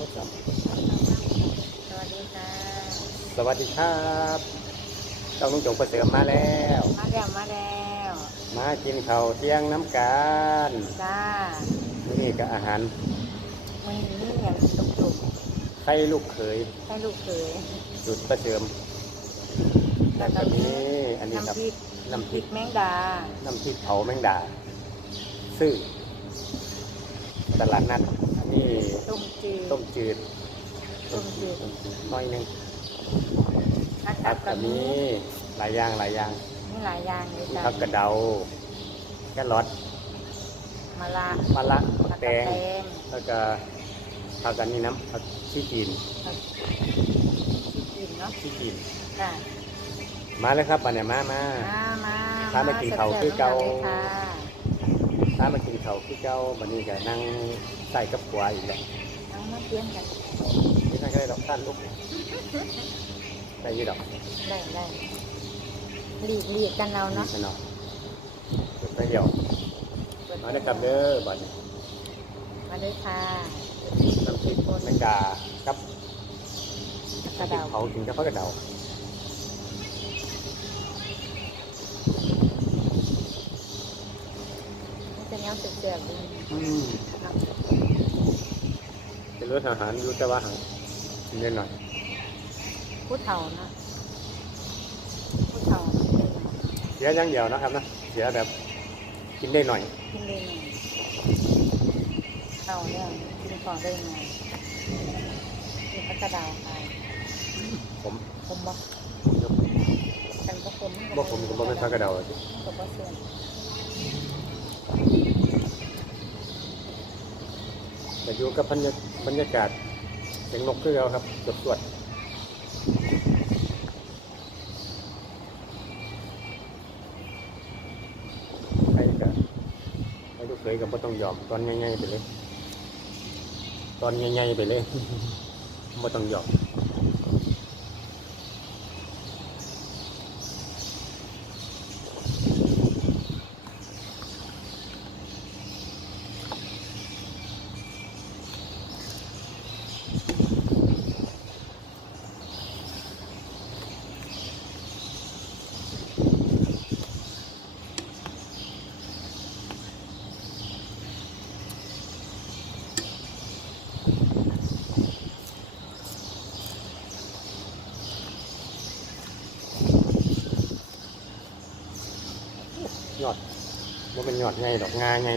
รศัพท์สวัสดีค่ะสวัสดีครับต้องลุงจงประเสริมมาแล้ว มาแล้วมาแล้วมากินข้าวเที่ยงน้ำกันจ้านี่ก็อาหารวันนี้อย่างตุกตุกไข่ลูกเขยให้ลูกเขยจุดประเสริมแล้แล้ววก็ก็มีนี้อันนี้ครับน้ำพริกน้ำพพริริกกแมงดาน้ำพริกเผาแมงดา ซื้อตลาดนัดอันนี้ ต้มจืดต้มจืดต้มจืดน้อยหนึงผักครักับบกัก็บมีนี้หลายอย่างหลายอย่างมีหลายอย่างเลยมีจ้าผักกระเดาแครอทมะละมะละผัผักกแตกระงแตงแล้วก็ผักอันนี้น้ำผักชีจีนผักชีกินเนาะชีจีนจ้ามาเลยครับบันเนี่ยมามามามาพามากินข้าวคือเก่า ถ้ามากินข้าวคือเก่าบันนี้ก็นั่งใส่กับขวาอีกแหละน้องมาเตรียมกันนี่นั่นก็ได้ดอกสั้นลูกได้อยี่ดอกได้ได้หลีกหลีกกันเราเนาะนี่เนาะเปิดไปเดียวมาได้กับเด้อบันนี้มาด้วยค่ะน้ำพริกแมงดากับกระพริเดากเผากินกับผักกระเดา นี่จะแนวเสียบๆดีอืมเนาะเป็นรสอาหารอยู่แต่ว่าหางกินได้หน่อยผู้เฒ่านะผู้เฒ่าเป็นไงเสียอย่างเดียวนะครับนะเสียแบบกินได้หน่อยกินได้ไงเฒ่าเนี่ยกินของได้ไงมีพักระดาวค่ะผมผมบอกกันก็ผมบ่ผมก็บ่เป็นผักกระเดาสิกับบ่เสื่อม อยู่กับบรรยาบรรยากาศเสียงนกคือเราครับสดสวดใครกับใครลูกเคยกับบ่ต้องยอมตอนง่ายๆไปเลย ตอนง่ายๆไปเลยบ่ต้องยอม ยอดว่าเป็นยอดไงดอกงาไง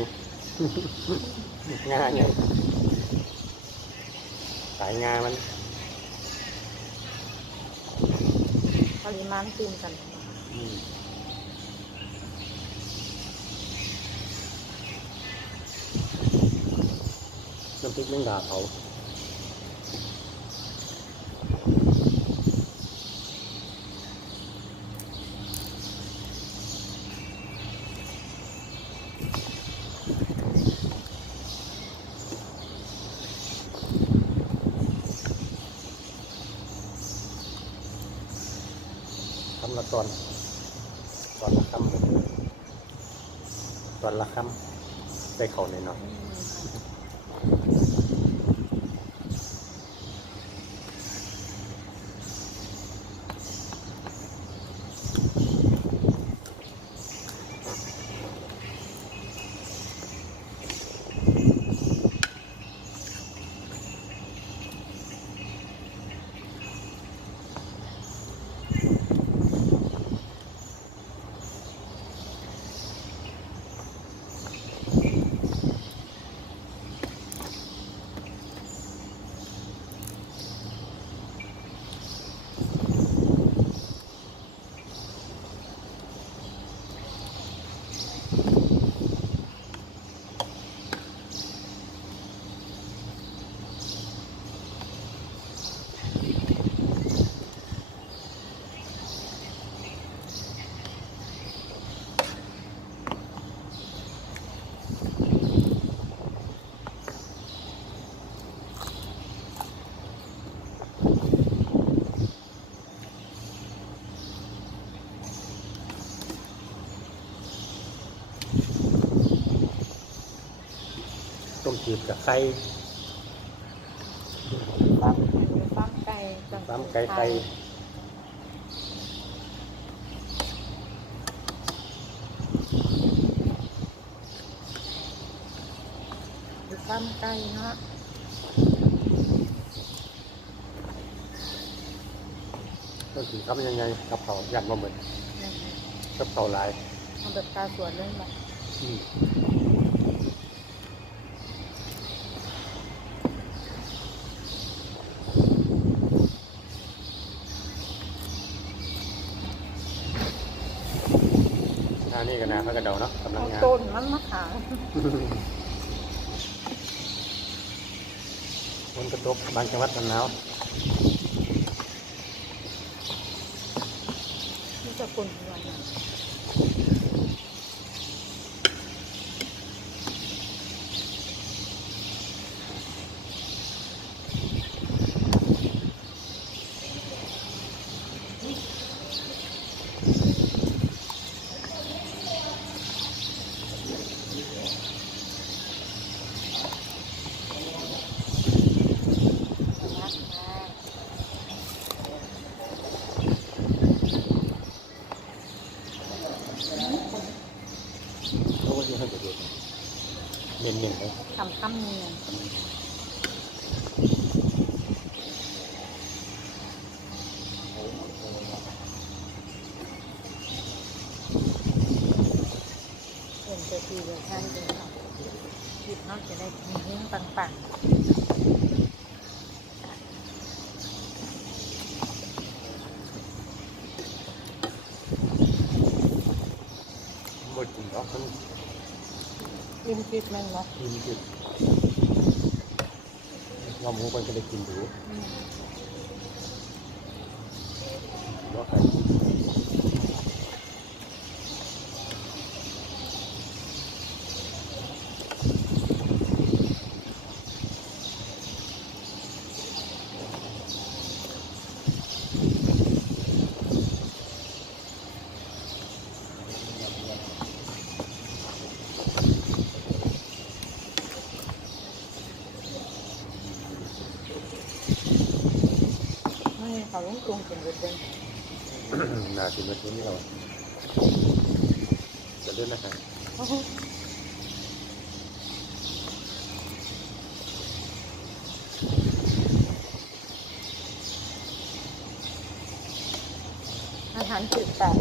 งาไงสายงามันปริมาณตื่นกันอืมน้ำพริกแมงดาเผา ตอนตอนละคำตอนละคำได้เขาหนอยเนาะ จืดกับไข่จังตำไก่ไก่หรือตำไก่เนาะก็คือคำยังไงกับเขายันมาเหมือนกับเขาหลายทำแบบตาสวนเลยแบบ นนี้ก็นาพระกระเดาเนาะกำลังเอางานต้นมันมาขายฝนกระตกบางจังหวัดมันหนาวนี่จะคนวันนั้น เขาก็อยู่ให้ประโยชน์เน้นๆเลย ทำข้ามเนียนเห็นจะทีเดียวท่านเดียวค่ะหยิบนอกจะได้มีหิ้งปัง หม ดกินหรอกมันๆริมจิตแม่นเนาะกินจิตเราหมูมันก็ได้กินดูว่าใครไม่ เขาลุงตรงเป็นเด็กนาสิมันนี้เราจะเล่นนะครับ อาหารจืดแปด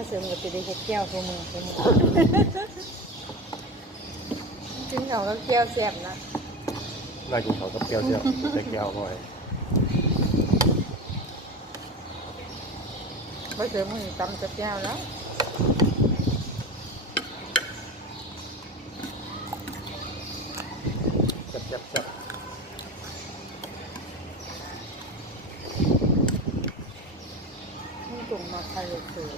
ถ้าเสร็จผสมกับจะได้เห็ดแก้วตัวมือตัวมือจริงเขาก็แก้วเสียบนะเรากินเขากับเปรี้ยวเจียวแต่แก้วบ่อยผสมมือตำจะแก้วแล้ว จับจับจับ นี่ตรงมาไข่ลูกเสือ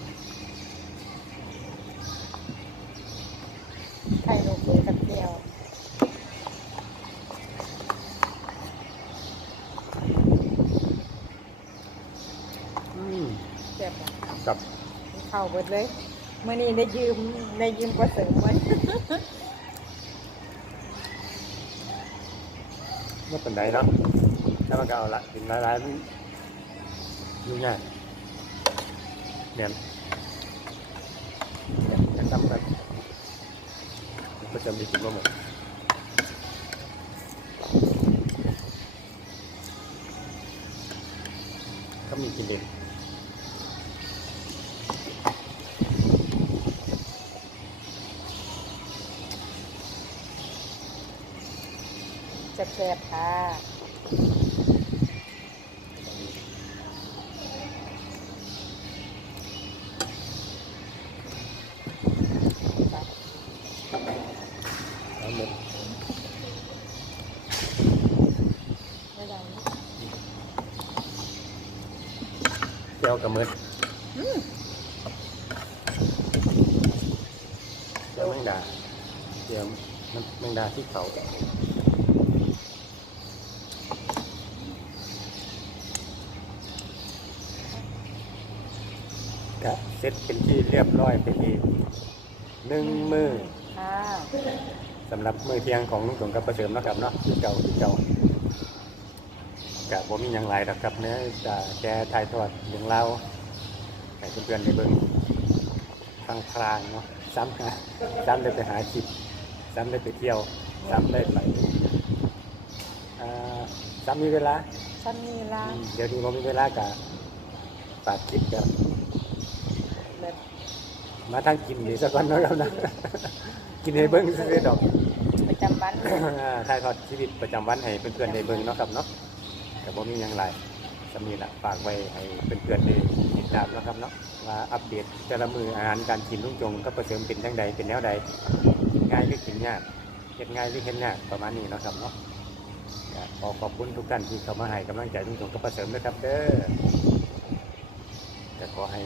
ไข่ลูกเสือกับแก้ว อืม เสียบอะ กับเข้าเบิดเลยเมื่อนี้ได้ยืมได้ยืมกระเสริมไว้เมื่อเป็นไดเนาะแล้วมันก็เอาละกินหลายๆมันอยู่ง่ายเนี่ยจะทำแบบก็จะมีกินมาหมดก็มีกินเอง แซ่บๆค่ะไปเอาหมดไม่ได้นะแก้วกับมืดอืมแก้วแมงดาเตรียมน้ำแมงดาที่เขา ก็ เสร็จเป็นที่เรียบร้อยไปอีกหนึ่งมือค่ะสำหรับมือเที่ยงของลุงสงกับประเสริมเนาะครับเนาะคือเก่าคือเก่ากับผมมีอย่างไรหรอกครับเนื้อจะแกถ่ายทอดเรื่องเล่าวให้เพื่อนๆได้เบิ่งฟังพลางๆเนาะซ้ำหาซ้ำได้ไปหาคลิปซ้ำได้ไปเที่ยวซ้ำได้ไปอ่าซ้ำมีเวลาฉันมีลา เดี๋ยวนี้ผมมีเวลากับปาดคลิปกับแบบ มาทางกินดีสักวันเนาะครับนะกินให้เบิ้งซื้อๆดอกประจำวันอ่าถ่ายทอดชีวิตประจำวันให้เพื่อนๆได้เบิ้งเนาะครับเนาะแต่ผมมีอย่างไรสำนีละฝากไว้ให้เพื่อนๆได้ติดตามเนาะครับเนาะว่าอัปเดตแต่ละมืออาหารการกินลุงจงก็ประเสริมเป็นทั้งใดเป็นแนวใดกินง่ายหรือกินยากเฮ็ดง่ายหรือเฮ็ดยากประมาณนี้เนาะครับเนาะก็ขอขอบคุณทุกท่านที่เข้ามาให้กำลังใจลุงจงก็ประเสริมด้วยครับเด้อแต่ขอให้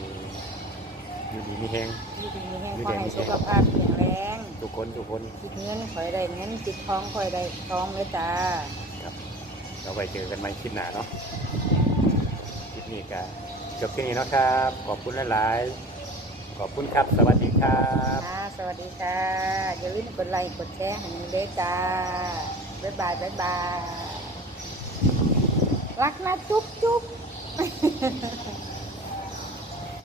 อยู่ดีมีแฮงอยู่ดีมีแห้งขอให้สุขภาพแข็งแรงทุกคนทุกคนคิดเงินคอยได้เงินคิดทองคอยได้ทองเลยจ้าเราไปเจอกันใหม่คลิปหน้าเนาะคลิปนี้ก็จบแค่นี้เนาะครับ ขอบคุณหลายๆขอบคุณครับ สวัสดีครับค่ะสวัสดีค่ะ อย่าลืมกดไลค์กดแชร์ให้หนูด้วยจ้าบ๊ายบายบ๊ายบายรักนะจุ๊บจุ๊บ